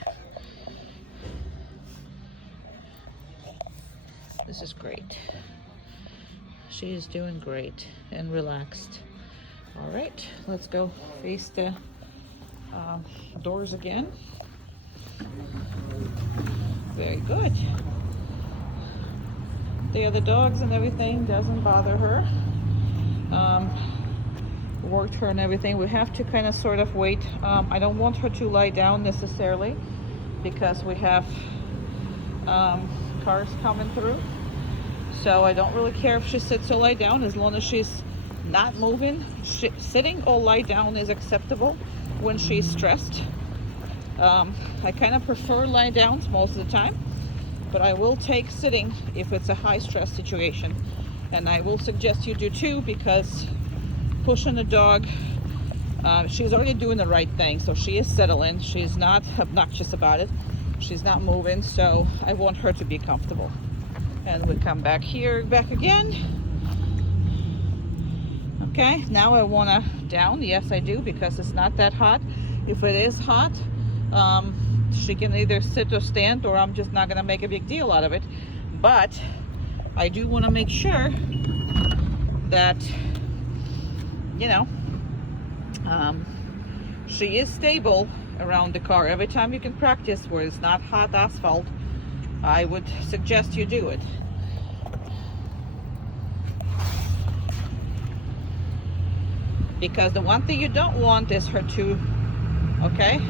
this is great. She is doing great and relaxed. All right, let's go face the doors again. Very good. The other dogs and everything doesn't bother her. Worked her and everything. We have to kind of sort of wait. I don't want her to lie down necessarily because we have cars coming through. So I don't really care if she sits or lie down as long as she's not moving. Sitting or lie down is acceptable when she's stressed. I kind of prefer lie downs most of the time, but I will take sitting if it's a high stress situation. And I will suggest you do too, because pushing the dog, she's already doing the right thing. So she is settling. She's not obnoxious about it. She's not moving. So I want her to be comfortable. And we come back here, back again. Okay, now I want to down. Yes, I do, because it's not that hot. If it is hot, she can either sit or stand, or I'm just not going to make a big deal out of it. But I do want to make sure that, you know, she is stable around the car. Every time you can practice where it's not hot asphalt, I would suggest you do it. Because the one thing you don't want is her to, okay?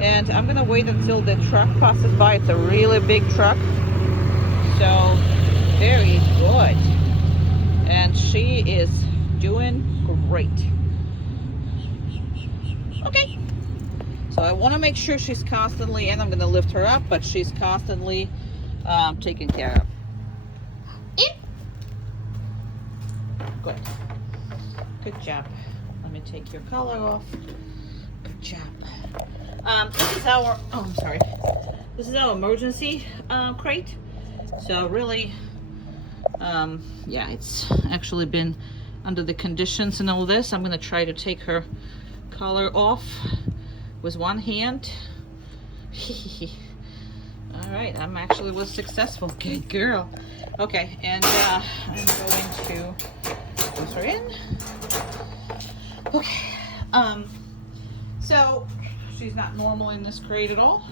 And I'm gonna wait until the truck passes by. It's a really big truck. So, very good. And she is doing great. Okay. So I want to make sure she's constantly, and I'm going to lift her up, but she's constantly taken care of. In. Good. Good job. Let me take your collar off. Good job. This is our, oh, I'm sorry. This is our emergency crate. So really, yeah, it's actually been under the conditions and all this. I'm going to try to take her collar off with one hand. All right, I'm actually was successful. Good girl. Okay, and I'm going to put her in. Okay. So she's not normal in this crate at all,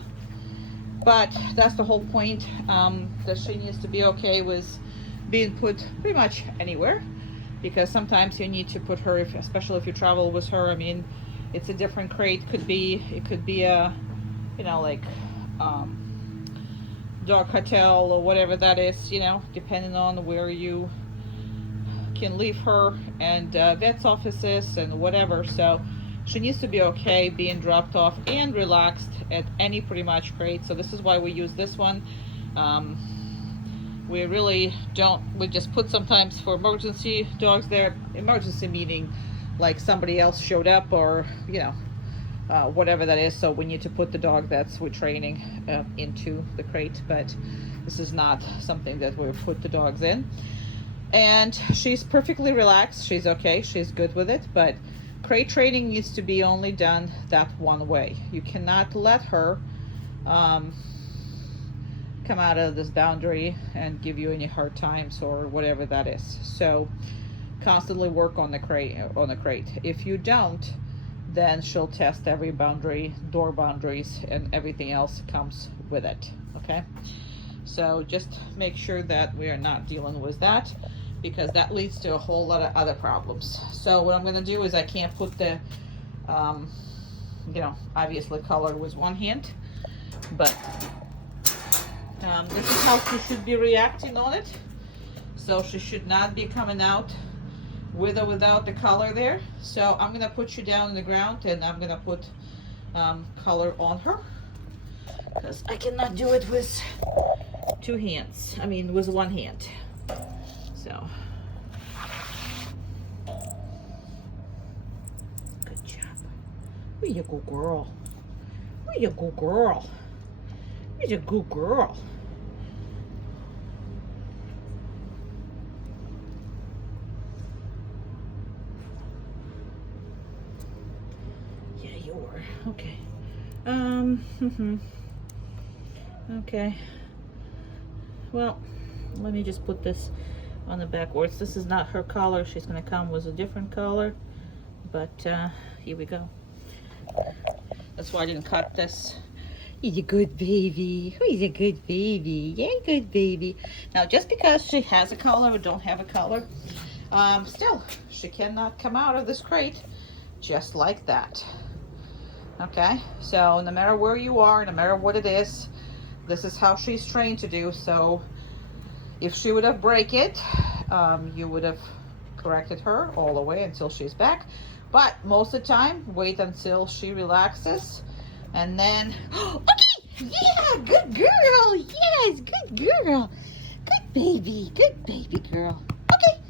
but that's the whole point. That she needs to be okay with being put pretty much anywhere, because sometimes you need to put her, especially if you travel with her. I mean, it's a different crate. It could be a, you know, like dog hotel or whatever that is, you know, depending on where you can leave her, and vet's offices and whatever. So she needs to be okay being dropped off and relaxed at any pretty much crate. So this is why we use this one. We really don't, we just put sometimes for emergency dogs there. Emergency meaning like somebody else showed up, or, you know, whatever that is. So we need to put the dog that's we're training into the crate, but this is not something that we put the dogs in. And she's perfectly relaxed. She's okay. She's good with it. But crate training needs to be only done that one way. You cannot let her come out of this boundary and give you any hard times or whatever that is. So constantly work on the crate. If you don't, then she'll test every boundary, door boundaries, and everything else comes with it. Okay, so just make sure that we are not dealing with that, because that leads to a whole lot of other problems. So what I'm going to do is, I can't put the you know, obviously collar with one hand, but this is how she should be reacting on it. So she should not be coming out with or without the collar there. So I'm gonna put you down on the ground, and I'm gonna put color on her, because I cannot do it with two hands. I mean, with one hand. So, good job. Where you go, girl? Where you go, girl? Where you go, girl? Yeah, you were. Okay. Okay. Well, let me just put this on the backwards. This is not her collar. She's gonna come with a different color, but here we go. That's why I didn't cut this. He's a good baby. He's a good baby. Yeah, good baby. Now, just because she has a collar or don't have a collar, still, she cannot come out of this crate just like that. Okay, so no matter where you are, no matter what it is, this is how she's trained to do. So if she would have break it, you would have corrected her all the way until she's back. But most of the time, wait until she relaxes, and then, okay, yeah, good girl, yes, good girl, good baby girl, okay.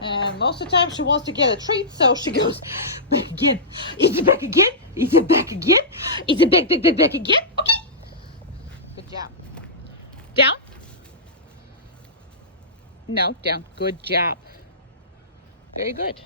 And most of the time she wants to get a treat, so she goes, back again, is it back again, is it back again, is it back again, okay. Good job. Down. No, down, good job. Very good.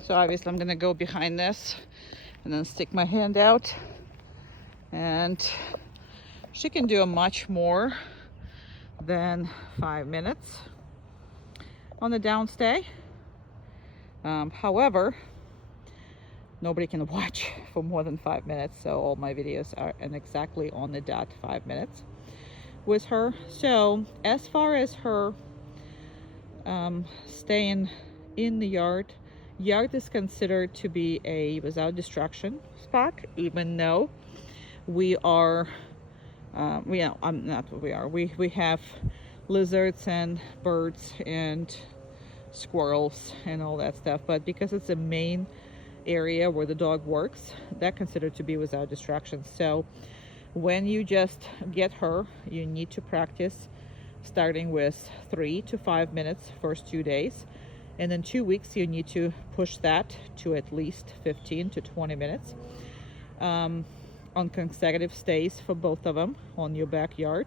So obviously I'm gonna go behind this and then stick my hand out, and she can do a much more than 5 minutes on the downstay. However, nobody can watch for more than 5 minutes, so all my videos are exactly on the dot 5 minutes with her. So as far as her staying in the yard is considered to be a without distraction spot, even though we are we have lizards and birds and squirrels and all that stuff, but because it's a main area where the dog works, that considered to be without distraction. So when you just get her, you need to practice starting with 3 to 5 minutes first 2 days, and then 2 weeks you need to push that to at least 15 to 20 minutes on consecutive stays for both of them on your backyard.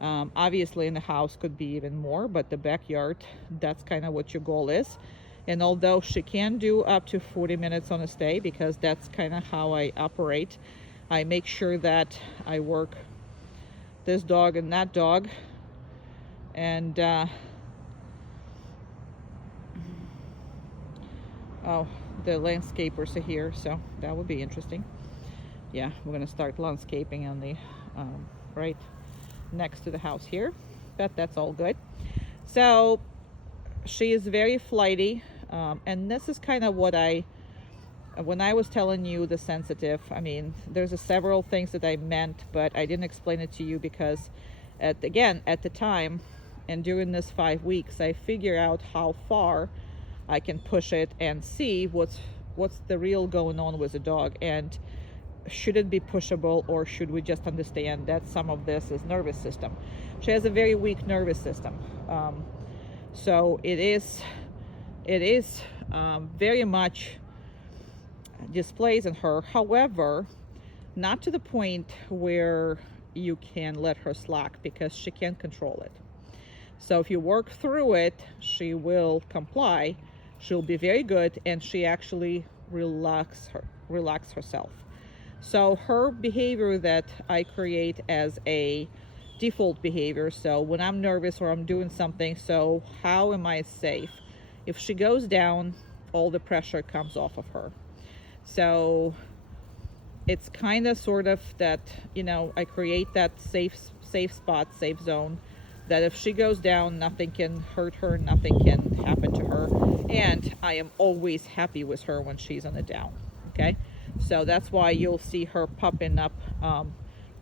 Obviously in the house could be even more, but the backyard, that's kind of what your goal is. And although she can do up to 40 minutes on a stay, because that's kind of how I operate, I make sure that I work this dog and that dog, and oh, the landscapers are here, so that would be interesting. Yeah, we're gonna start landscaping on the right next to the house here, but that's all good. So she is very flighty, and this is kind of what when I was telling you the sensitive, I mean, there's several things that I meant, but I didn't explain it to you because at the time and during this 5 weeks, I figure out how far I can push it and see what's the real going on with the dog, and should it be pushable, or should we just understand that some of this is nervous system. She has a very weak nervous system, so it is very much displays in her. However, not to the point where you can let her slack, because she can't control it. So if you work through it, she will comply, she'll be very good, and she actually relax herself. So her behavior that I create as a default behavior, so when I'm nervous or I'm doing something, so how am I safe? If she goes down, all the pressure comes off of her. So it's kind of sort of that, you know, I create that safe spot, safe zone, that if she goes down, nothing can hurt her, nothing can happen to her, and I am always happy with her when she's on the down. Okay, so that's why you'll see her pumping up,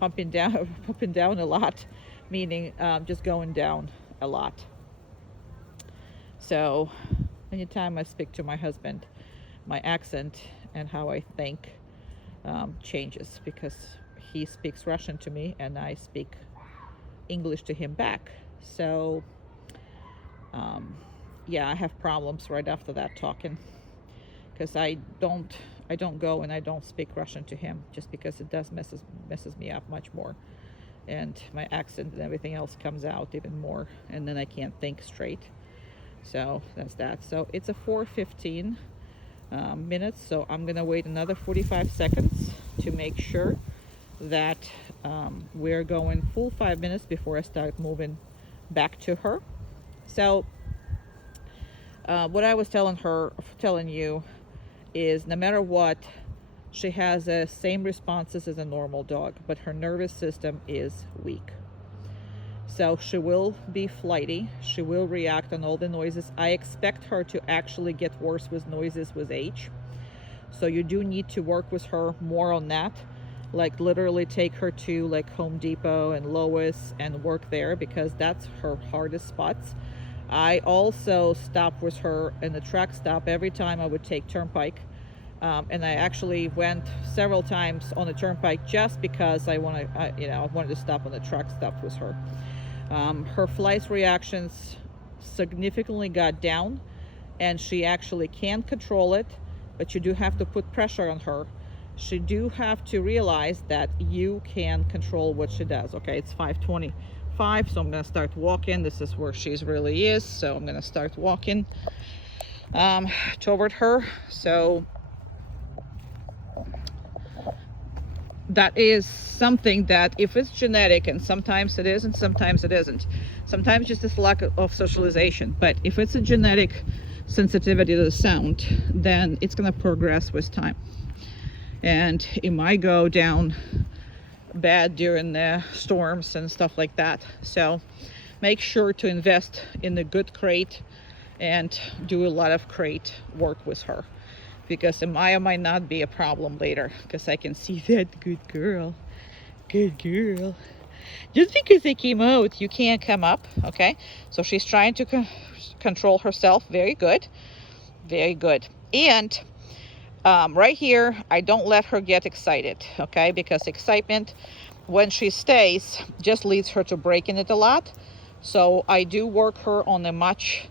pumping down, pumping down a lot, meaning just going down a lot. So anytime I speak to my husband, my accent and how I think changes, because he speaks Russian to me and I speak English to him back. So yeah, I have problems right after that talking, because I don't go and I don't speak Russian to him, just because it does messes me up much more, and my accent and everything else comes out even more, and then I can't think straight. So that's that. So it's a 4:15 minutes, so I'm gonna wait another 45 seconds to make sure that we're going full 5 minutes before I start moving back to her. So what I was telling you is, no matter what, she has the same responses as a normal dog, but her nervous system is weak. So she will be flighty. She will react on all the noises. I expect her to actually get worse with noises with age. So you do need to work with her more on that. Like literally take her to like Home Depot and Lowe's and work there, because that's her hardest spots. I also stop with her in the truck stop every time I would take Turnpike. And I actually went several times on the Turnpike just because I wanted to stop on the truck stop with her. Her flight reactions significantly got down, and she actually can control it, but you do have to put pressure on her. She do have to realize that you can control what she does. Okay, it's 5:25, so I'm going to start walking. This is where she really is, so I'm going to start walking toward her. So that is something that, if it's genetic, and sometimes it is and sometimes it isn't, sometimes just this lack of socialization, but if it's a genetic sensitivity to the sound, then it's going to progress with time, and it might go down bad during the storms and stuff like that. So make sure to invest in a good crate and do a lot of crate work with her, because Maya might not be a problem later, because I can see that good girl. Just because I came out, you can't come up, okay? So she's trying to control herself. Very good. And right here, I don't let her get excited, okay? Because excitement, when she stays, just leads her to breaking it a lot. So I do work her on a much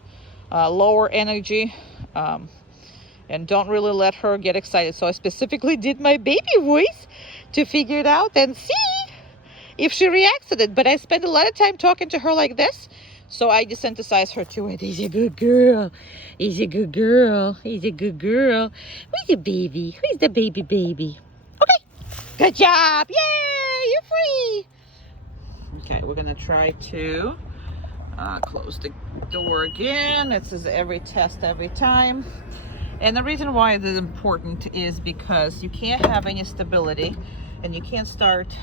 lower energy, and don't really let her get excited. So I specifically did my baby voice to figure it out and see if she reacts to it. But I spend a lot of time talking to her like this, so I desensitize her to it. He's a good girl. He's a good girl. He's a good girl. Who's the baby? Who's the baby? Okay, good job. Yay, you're free. Okay, we're gonna try to close the door again. This is every test every time. And the reason why it is important is because you can't have any stability, and you can't start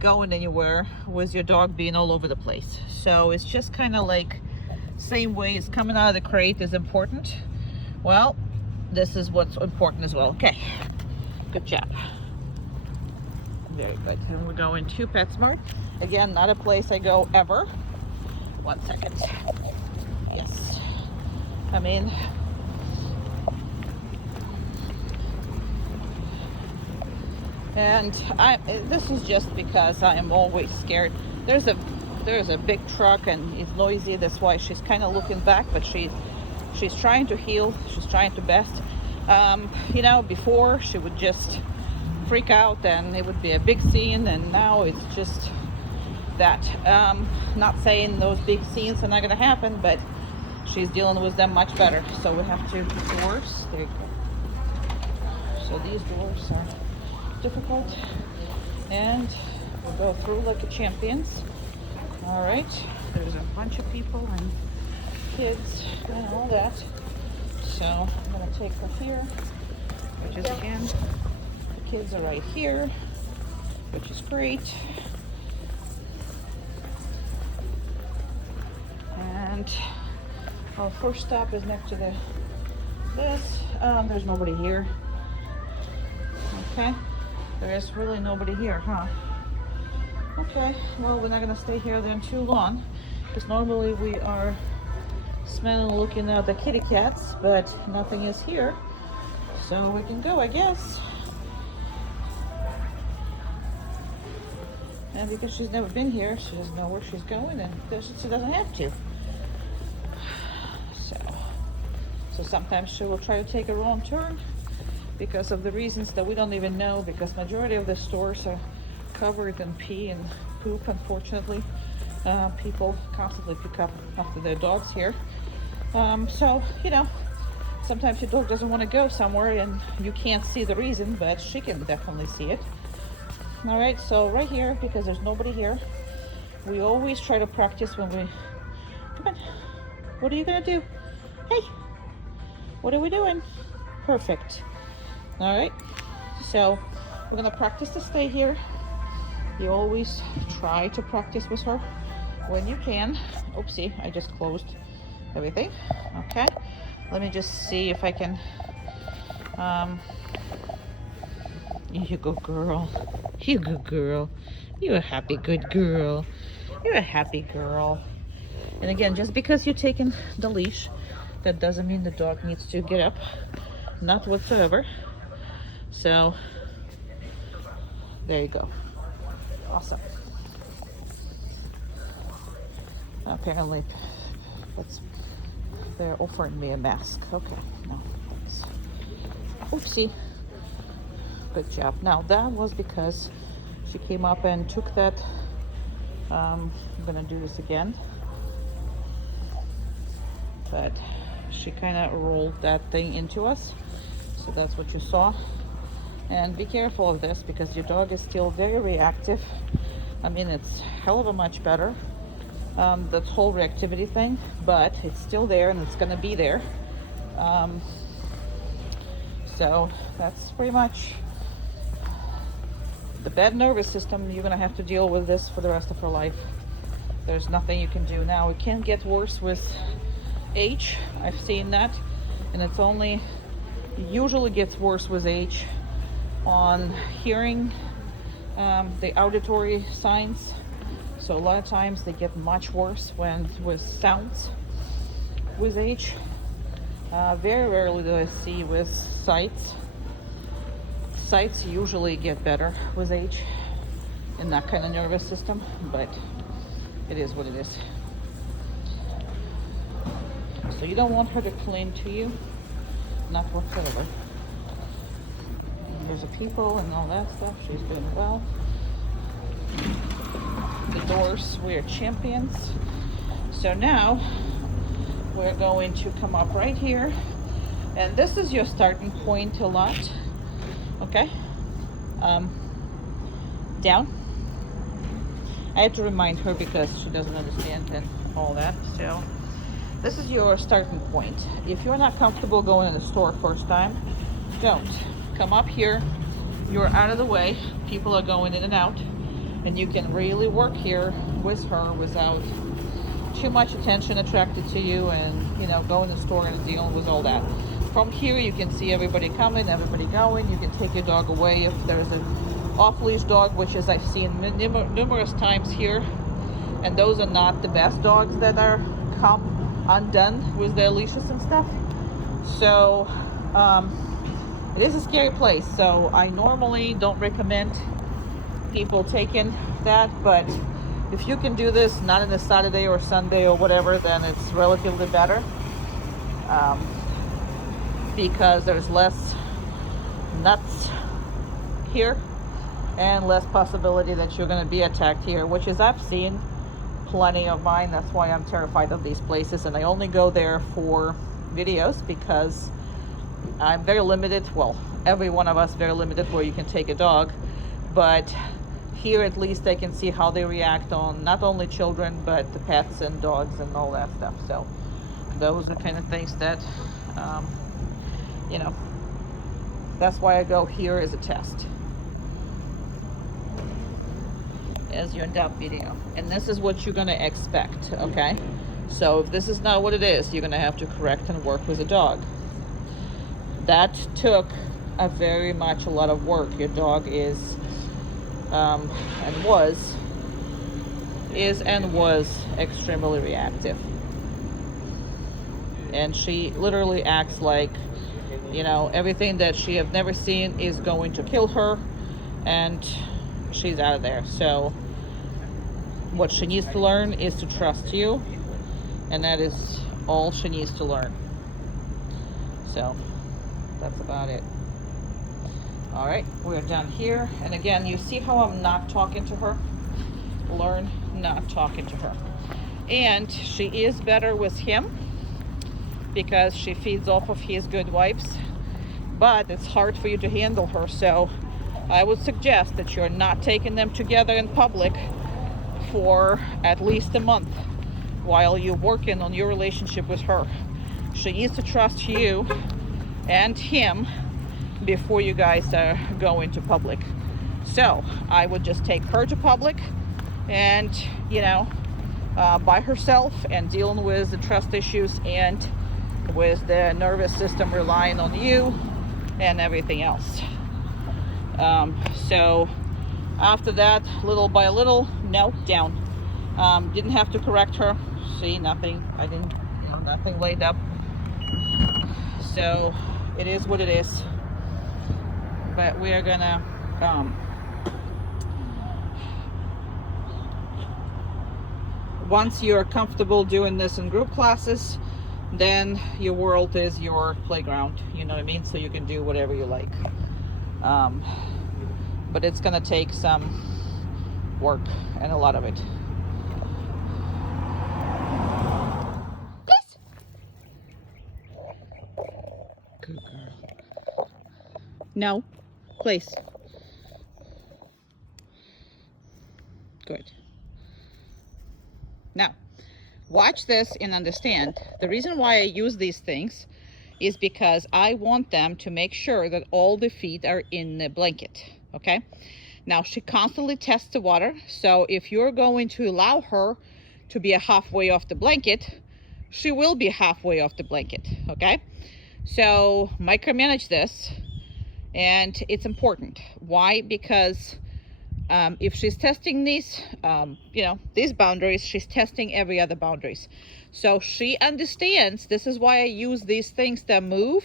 going anywhere with your dog being all over the place. So it's just kind of like, same way as coming out of the crate is important. Well, this is what's important as well. Okay, good job. Very good. And we're going to PetSmart. Again, not a place I go ever. 1 second. Yes. I mean, and this is just because I am always scared. There's a big truck and it's noisy. That's why she's kind of looking back, but she's trying to heal. She's trying to best. You know, before she would just freak out and it would be a big scene, and now it's just that. Not saying those big scenes are not going to happen, but she's dealing with them much better. So we have two doors. There you go. So these doors are difficult, and we'll go through like a champions. All right, there's a bunch of people and kids and all that, so I'm going to take her here, which is again the kids are right here, which is great. And our first stop is next to this. There's nobody here. Okay, there is really nobody here, huh? Okay, well, we're not gonna stay here then too long, because normally we are smelling looking at the kitty cats, but nothing is here, so we can go, I guess. And because she's never been here, she doesn't know where she's going, and she doesn't have to. So sometimes she will try to take a wrong turn because of the reasons that we don't even know, because majority of the stores are covered in pee and poop, unfortunately. People constantly pick up after their dogs here. So, you know, sometimes your dog doesn't want to go somewhere and you can't see the reason, but she can definitely see it. All right, so right here, because there's nobody here, we always try to practice when we... Come on, what are you gonna do? Hey, what are we doing? Perfect. All right, so we're gonna practice to stay here. You always try to practice with her when you can. Oopsie, I just closed everything. Okay, let me just see if I can, you go girl, you good girl, you're a happy good girl, you're a happy girl. And again, just because you're taking the leash, that doesn't mean the dog needs to get up, not whatsoever. So there you go. Awesome. Apparently they're offering me a mask. Okay, no, thanks. Oopsie. Good job. Now that was because she came up and took that. I'm gonna do this again, but she kind of rolled that thing into us, so that's what you saw. And be careful of this, because your dog is still very reactive. I mean, it's hell of a much better, that whole reactivity thing, but it's still there and it's gonna be there. So that's pretty much the bad nervous system. You're gonna have to deal with this for the rest of her life. There's nothing you can do now. It can get worse with age. I've seen that, and it's only usually gets worse with age on hearing, the auditory signs. So a lot of times they get much worse with sounds with age. Very rarely do I see with sights. Sights usually get better with age in that kind of nervous system, but it is what it is. So you don't want her to cling to you, not whatsoever. There's the people and all that stuff. She's doing well. The doors, we are champions. So now we're going to come up right here, and this is your starting point a lot. Okay, down. I had to remind her because she doesn't understand and all that. So this is your starting point. If you're not comfortable going in the store first time, don't. Come up here, you're out of the way, people are going in and out, and you can really work here with her without too much attention attracted to you, and you know, go in the store and deal with all that. From here you can see everybody coming, everybody going. You can take your dog away if there's an off-leash dog, which is I've seen numerous times here, and those are not the best dogs that are come undone with their leashes and stuff. So it is a scary place, so I normally don't recommend people taking that, but if you can do this not in a Saturday or Sunday or whatever, then it's relatively better, because there's less nuts here and less possibility that you're going to be attacked here, which is I've seen plenty of mine. That's why I'm terrified of these places, and I only go there for videos because I'm very limited. Well, every one of us very limited where you can take a dog, but here at least I can see how they react on not only children but the pets and dogs and all that stuff. So those are kind of things that you know, that's why I go here as a test. as your dub video. And this is what you're gonna expect, okay? So if this is not what it is, you're gonna have to correct and work with the dog. That took a very much a lot of work. Your dog is and was extremely reactive. And she literally acts like, you know, everything that she have never seen is going to kill her, and she's out of there. So what she needs to learn is to trust you, and that is all she needs to learn. So that's about it. All right, we're done here. And again, you see how I'm not talking to her? Learn not talking to her. And she is better with him because she feeds off of his good vibes, but it's hard for you to handle her. So I would suggest that you're not taking them together in public for at least a month while you're working on your relationship with her. She needs to trust you and him before you guys go into public. So I would just take her to public and, you know, by herself, and dealing with the trust issues and with the nervous system relying on you and everything else. So after that, little by little, no, down. Didn't have to correct her. See, nothing, I didn't, you know, nothing laid up. So it is what it is. But we are gonna once you're comfortable doing this in group classes, then your world is your playground, you know what I mean? So you can do whatever you like. But it's gonna take some work, and a lot of it. Please. Good girl. No, please. Good. Now, watch this and understand. The reason why I use these things is because I want them to make sure that all the feet are in the blanket, okay? Now, she constantly tests the water, so if you're going to allow her to be halfway off the blanket, she will be halfway off the blanket, okay? So micromanage this, and it's important. Why? Because if she's testing these, you know, these boundaries, she's testing every other boundaries. So she understands this is why I use these things that move.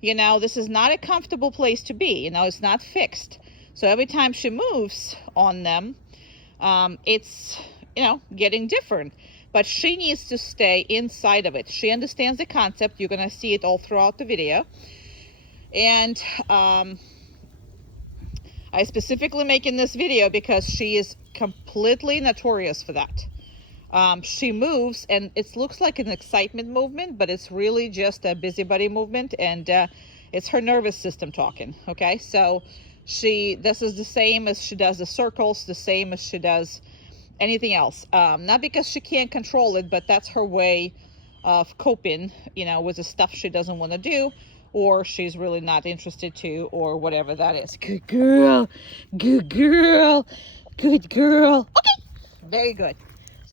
You know, this is not a comfortable place to be. You know, it's not fixed. So every time she moves on them, it's, you know, getting different. But she needs to stay inside of it. She understands the concept. You're going to see it all throughout the video. And I specifically making this video because she is completely notorious for that. She moves, and it looks like an excitement movement, but it's really just a busybody movement, and it's her nervous system talking, okay? So this is the same as she does the circles, the same as she does anything else. Not because she can't control it, but that's her way of coping, you know, with the stuff she doesn't want to do, or she's really not interested to, or whatever that is. Good girl, good girl, good girl. Okay, very good.